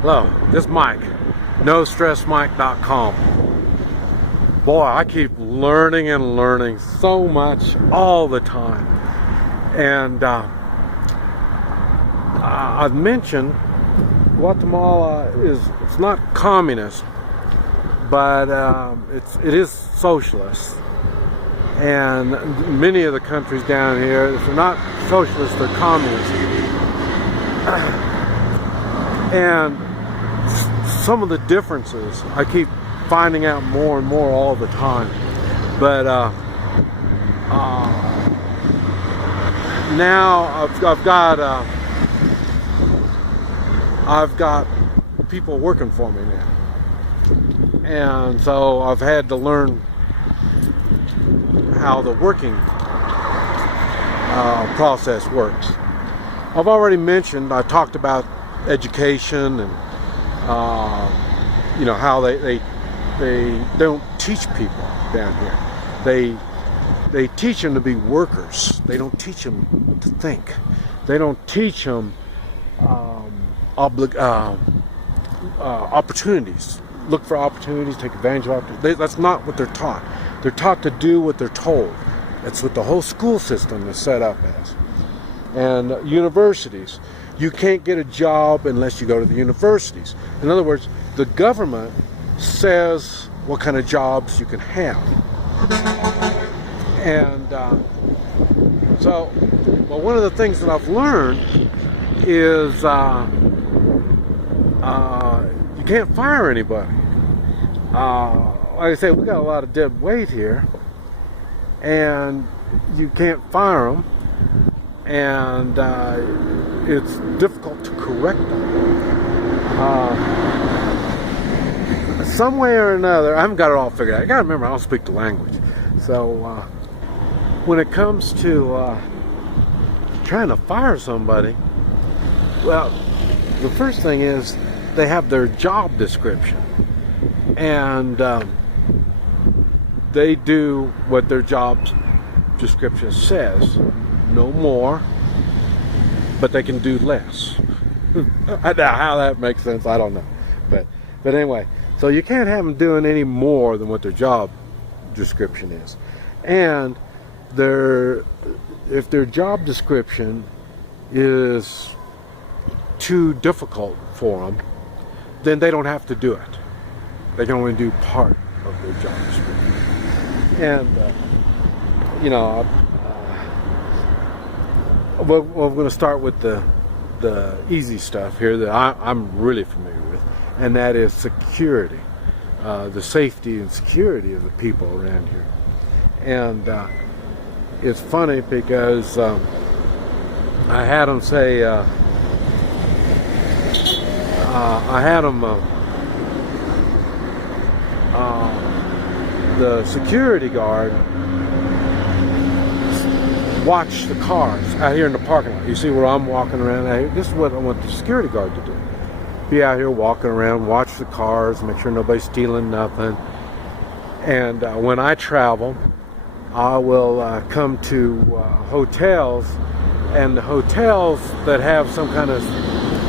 Hello, this is Mike, NoStressMike.com. Boy, I keep learning and learning so much all the time. And I've mentioned Guatemala it's not communist, but it is socialist. And many of the countries down here, if they're not socialist, they're communist. And some of the differences I keep finding out more and more all the time. But now I've got people working for me now, and so I've had to learn how the working process works. I've already mentioned, I talked about education and how they don't teach people down here. They teach them to be workers. They don't teach them to think. They don't teach them opportunities. Look for opportunities, take advantage of opportunities. That's not what they're taught. They're taught to do what they're told. That's what the whole school system is set up as. And universities, you can't get a job unless you go to the universities. In other words, the government says what kind of jobs you can have. And one of the things that I've learned is you can't fire anybody. Like I say, we got a lot of dead weight here, and you can't fire them, and it's difficult to correct them. Some way or another, I haven't got it all figured out. I gotta remember, I don't speak the language. So when it comes to trying to fire somebody, well, the first thing is they have their job description, and they do what their job description says, no more, but they can do less. How that makes sense, I don't know. But anyway, so you can't have them doing any more than what their job description is. And if their job description is too difficult for them, then they don't have to do it. They can only do part of their job description. And we're going to start with the easy stuff here that I'm really familiar with, and that is security, the safety and security of the people around here. And it's funny because I had them say, the security guard watch the cars out here in the parking lot. You see where I'm walking around out here? This is what I want the security guard to do. Be out here walking around, watch the cars, make sure nobody's stealing nothing. And when I travel, I will come to hotels, and the hotels that have some kind of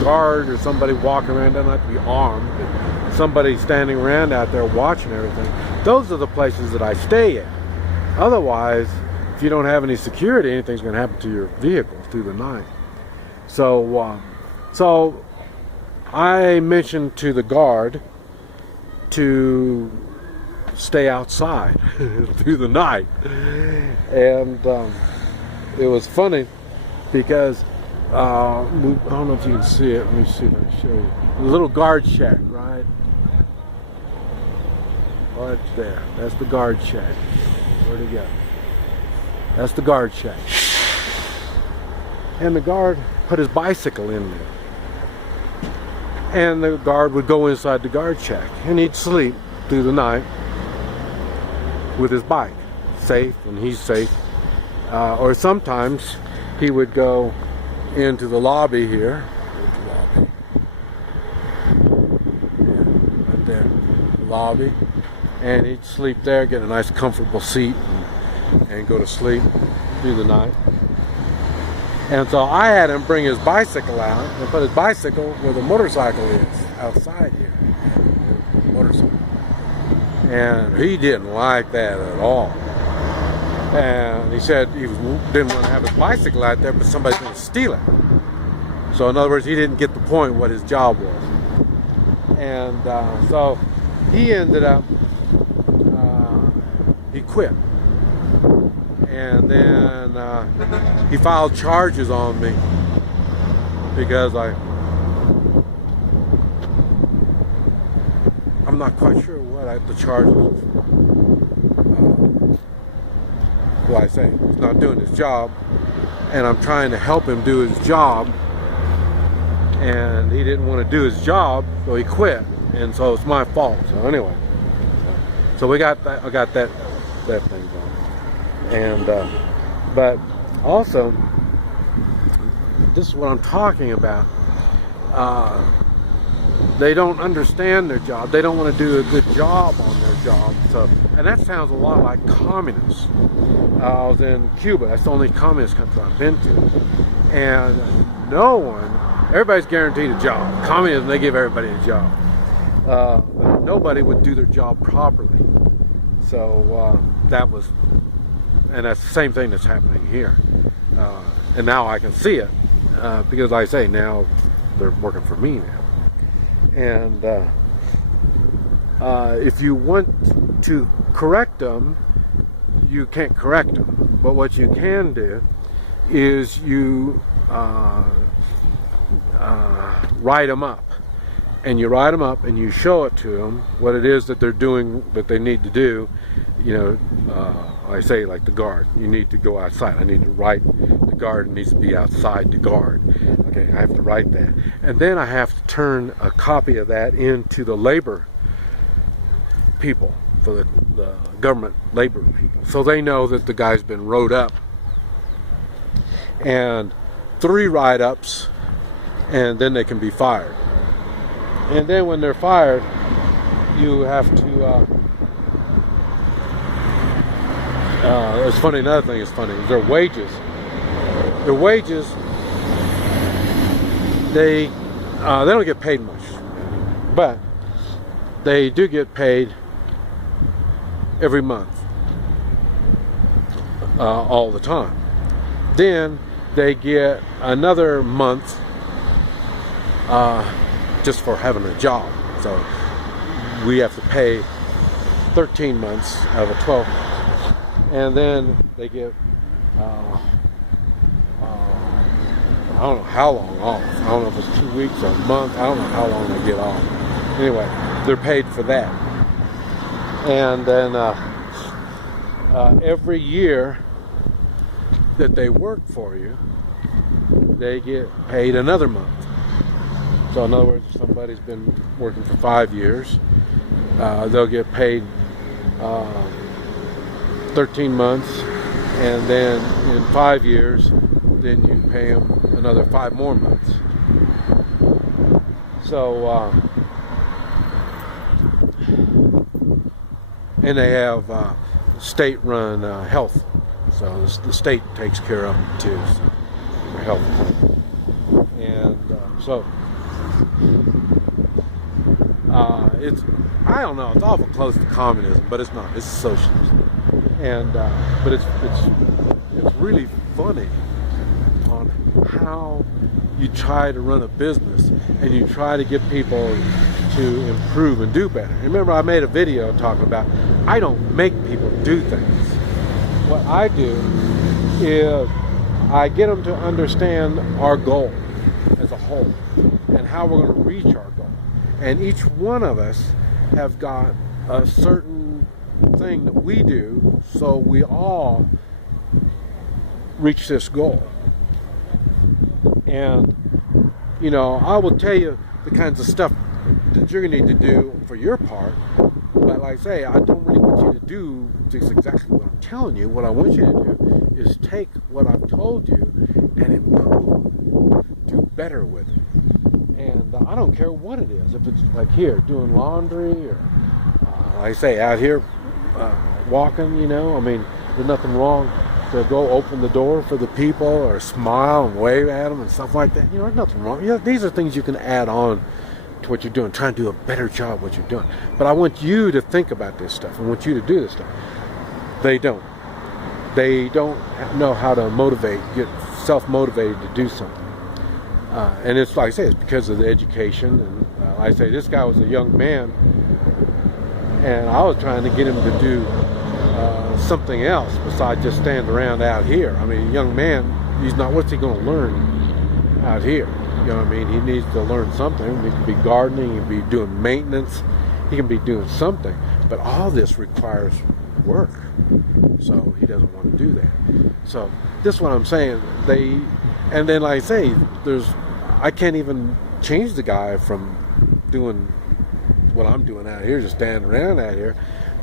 guard or somebody walking around, doesn't have to be armed, but somebody standing around out there watching everything. Those are the places that I stay at. Otherwise, if you don't have any security, anything's going to happen to your vehicle through the night. So I mentioned to the guard to stay outside through the night. And it was funny because I don't know if you can see it. Let me see if I can show you. The little guard shack, right? Right there. That's the guard shack. Where'd it go? That's the guard shack. And the guard put his bicycle in there. And the guard would go inside the guard shack, and he'd sleep through the night with his bike, safe, and he's safe. Or sometimes he would go into the lobby here. Right there, the lobby, and he'd sleep there, get a nice comfortable seat, and go to sleep through the night. And so I had him bring his bicycle out and put his bicycle where the motorcycle is, outside here. Motorcycle. And he didn't like that at all. And he said he didn't want to have his bicycle out there, but somebody's going to steal it. So in other words, he didn't get the point what his job was. And so he ended up, he quit. And then he filed charges on me because I'm not quite sure what the charge was. Well, I say he's not doing his job, and I'm trying to help him do his job, and he didn't want to do his job, so he quit, and so it's my fault. So anyway, so we got that. I got that thing going, and but also this is what I'm talking about. They don't understand their job. They don't want to do a good job on their job. So, and that sounds a lot like communists. I was in Cuba. That's the only communist country I've been to. And everybody's guaranteed a job. Communism, they give everybody a job. But nobody would do their job properly. So and that's the same thing that's happening here. And now I can see it because, like I say, now they're working for me now. And if you want to correct them, you can't correct them. But what you can do is you write them up. And you write them up and you show it to them, what it is that they're doing, that they need to do. You know, I say like the guard. You need to go outside. I need to write the guard needs to be outside the guard. Okay, I have to write that. And then I have to turn a copy of that into the labor people, for the government labor people. So they know that the guy's been wrote up. And 3 write-ups, and then they can be fired. And then when they're fired, you have to it's funny, another thing is funny, their wages, they don't get paid much, but they do get paid every month, all the time. Then they get another month just for having a job. So we have to pay 13 months out of a 12 months. And then they get, I don't know how long off. I don't know if it's 2 weeks or a month. I don't know how long they get off. Anyway, they're paid for that. And then every year that they work for you, they get paid another month. So in other words, if somebody's been working for 5 years, they'll get paid 13 months, and then in 5 years, then you pay them another 5 more months. So, and they have state-run health. So the state takes care of them too, so their health. And so it's, I don't know, it's awful close to communism, but it's not. It's socialism. And but it's really funny on how you try to run a business and you try to get people to improve and do better. Remember, I made a video talking about I don't make people do things. What I do is I get them to understand our goal as a whole and how we're going to reach our goal. And each one of us have got a certain thing that we do so we all reach this goal. And you know, I will tell you the kinds of stuff that you're going to need to do for your part, but like I say, I don't really want you to do just exactly what I'm telling you. What I want you to do is take what I've told you and improve it, do better with it. And I don't care what it is, if it's like here doing laundry or like I say, out here walking, you know, I mean, there's nothing wrong to go open the door for the people or smile and wave at them and stuff like that. There's nothing wrong. These are things you can add on to what you're doing, trying to do a better job of what you're doing. But I want you to think about this stuff. I want you to do this stuff. They don't. They don't know how to get self-motivated to do something. And it's like I say, it's because of the education. And like I say, this guy was a young man, and I was trying to get him to do something else besides just stand around out here. I mean, a young man, what's he going to learn out here? He needs to learn something. He can be gardening, he can be doing maintenance, he can be doing something. But all this requires work. So he doesn't want to do that. So this is what I'm saying. And then like I say, I can't even change the guy from doing what I'm doing out here, just standing around out here,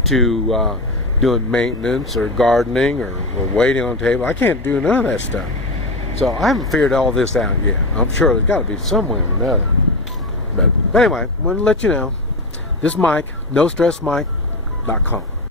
to doing maintenance or gardening or waiting on the table. I can't do none of that stuff. So I haven't figured all this out yet. I'm sure there's got to be some way or another. But anyway, I want to let you know, this Mike, NoStressMike.com.